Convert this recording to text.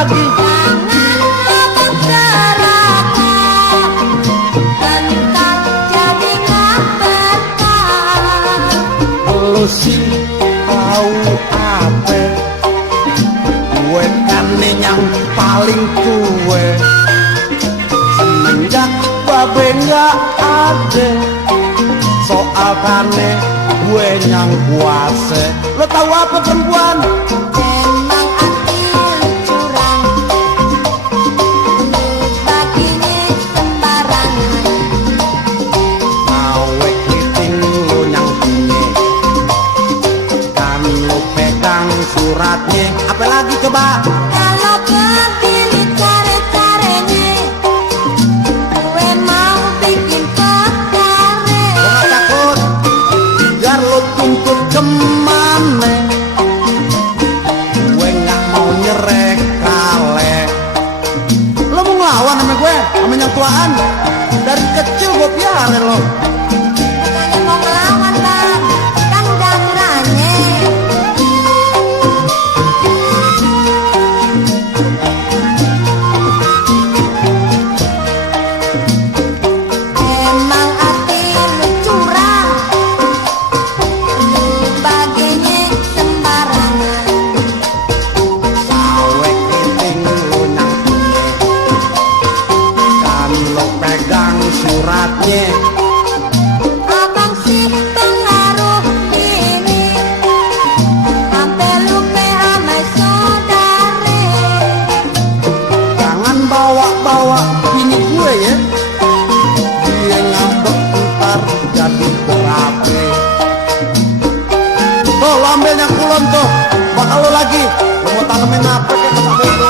lagi. Lu sih tahu apa? Gue kan yang paling tua. Semenjak babe nggak ada, soal kane gue yang kuasa. Lo tahu apa perempuan? Emang hati lu curang, baginya sembarangan. Nawe kriting lo yang punya, kan lo pegang suratnya. Apa lagi coba? Kalau begini cara-caranya, gue mau bikin perkara. Lo gak takut? Biar lo tuntut kemana? Gue gak mau nyerek kale. Lo mau ngelawan sama gue? Sama yang tuaan? Dari kecil gue piara lo. Bukannya mau ngelawan bang, kan udah aturannya. Emang hati lu curang, baginya sembarangan. Nawe kriting lo yang punya, kan lo pegang suratnya. Abang sih pengaruh ini, sampai lupa sama saudara. Jangan bawa-bawa bini gue ya. Dia ngambek ntar jadi berabe. Tuh lo ambil yang kulon tuh. Bakal lo lagi. Lo mau tanemin apa kayak kata